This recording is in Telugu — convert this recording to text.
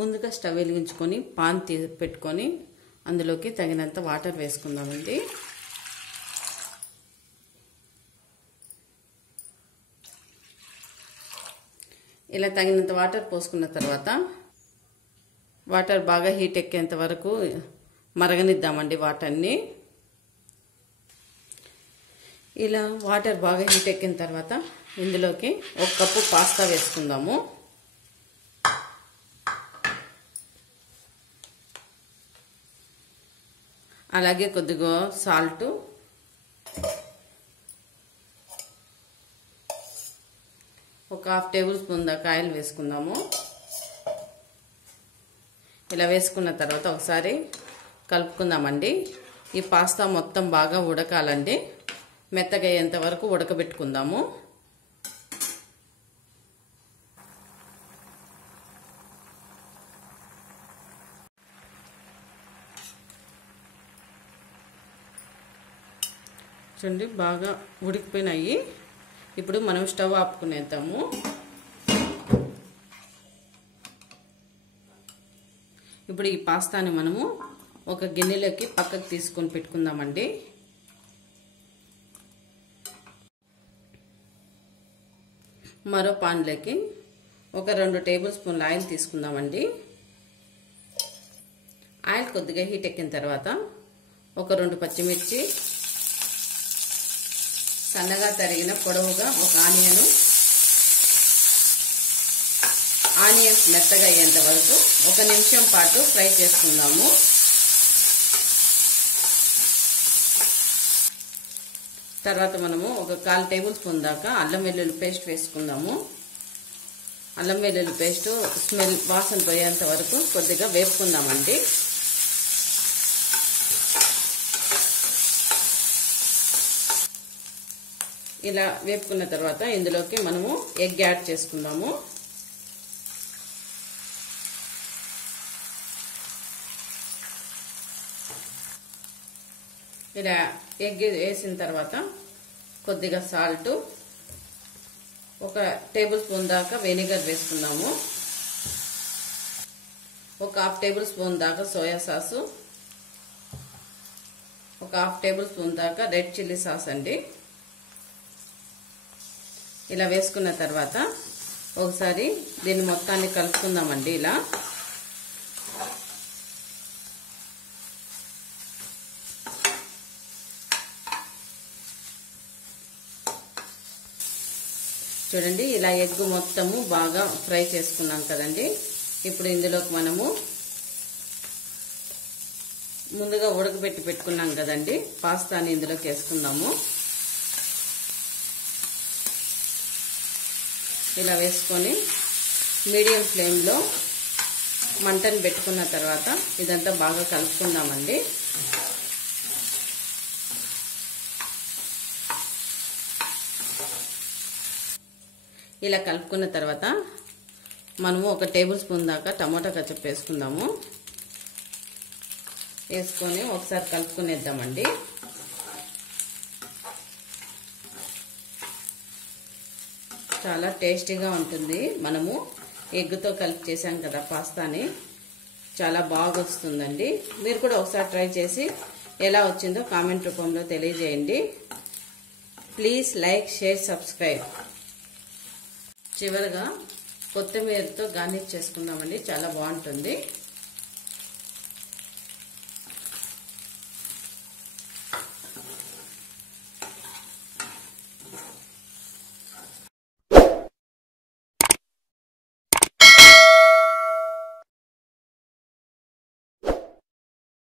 ముందుగా స్టవ్ వెలిగించుకొని పాన్ పెట్టుకొని అందులోకి తగినంత వాటర్ వేసుకుందామండి. ఇలా తగినంత వాటర్ పోసుకున్న తర్వాత వాటర్ బాగా హీట్ ఎక్కేంత వరకు మరగనిద్దామండి వాటర్ని. ఇలా వాటర్ బాగా హీట్ ఎక్కిన తర్వాత ఇందులోకి 1 కప్పు పాస్తా వేసుకుందాము. అలాగే కొద్దిగా సాల్ట్, ఒక 1/2 టేబుల్ స్పూన్ దాకా ఆయిల్ వేసుకుందాము. ఇలా వేసుకున్న తర్వాత ఒకసారి కలుపుకుందామండి. ఈ పాస్తా మొత్తం బాగా ఉడకాలండి. మెత్తగా అయ్యేంత వరకు ఉడకబెట్టుకుందాము. చూడండి బాగా ఉడికిపోయినాయి. ఇప్పుడు మనం స్టవ్ ఆపుకునేద్దాము. ఇప్పుడు ఈ పాస్తాని మనము ఒక గిన్నెలోకి పక్కకు తీసుకొని పెట్టుకుందామండి. మరో పాన్లోకి ఒక 2 టేబుల్ స్పూన్ల ఆయిల్ తీసుకుందామండి. ఆయిల్ కొద్దిగా హీట్ ఎక్కిన తర్వాత ఒక 2 పచ్చిమిర్చి, సన్నగా తరిగిన పొడవుగా ఒక ఆనియన్స్ మెత్తగా అయ్యేంత వరకు 1 నిమిషం పాటు ఫ్రై చేసుకుందాము. తర్వాత మనము ఒక 1/4 టేబుల్ స్పూన్ దాకా అల్లం వెల్లుల్లి పేస్ట్ వేసుకుందాము. అల్లం వెల్లుల్లి పేస్ట్ స్మెల్ వాసన పోయేంత వరకు కొద్దిగా వేపుకుందామండి. ఇలా వేపుకున్న తర్వాత ఇందులోకి మనము ఎగ్ యాడ్ చేసుకుందాము. ఇలా ఎగ్ వేసిన తర్వాత కొద్దిగా సాల్ట్, ఒక టేబుల్ స్పూన్ దాకా వెనిగర్ వేసుకుందాము. ఒక 1/2 టేబుల్ స్పూన్ దాకా సోయా సాసు, ఒక 1/2 టేబుల్ స్పూన్ దాకా రెడ్ చిల్లీ సాస్ అండి. ఇలా వేసుకున్న తర్వాత ఒకసారి దీన్ని మొత్తాన్ని కలుపుకుందామండి. చూడండి ఇలా ఎగ్ మొత్తము బాగా ఫ్రై చేసుకున్నాం కదండి. ఇప్పుడు ఇందులోకి మనము ముందుగా ఉడకబెట్టి పెట్టుకున్నాం కదండి పాస్తాని ఇందులోకి వేసుకుందాము. ఇలా వేసుకొని మీడియం ఫ్లేమ్లో మంటను పెట్టుకున్న తర్వాత ఇదంతా బాగా కలుపుకుందామండి. ఇలా కలుపుకున్న తర్వాత మనము 1 టేబుల్ స్పూన్ దాకా టమాటా కచప్ వేసుకుందాము. వేసుకొని ఒకసారి కలుపుకునేద్దామండి. చాలా టేస్టీగా ఉంటుంది. మనము ఎగ్తో కలిపి చేసాం కదా పాస్తాని, చాలా బాగా వస్తుందండి. మీరు కూడా ఒకసారి ట్రై చేసి ఎలా వచ్చిందో కామెంట్ రూపంలో తెలియజేయండి. Please like, share, subscribe. చివరిగా కొత్తిమీరతో గార్నిష్ చేసుకుందామండి. చాలా బాగుంటుంది.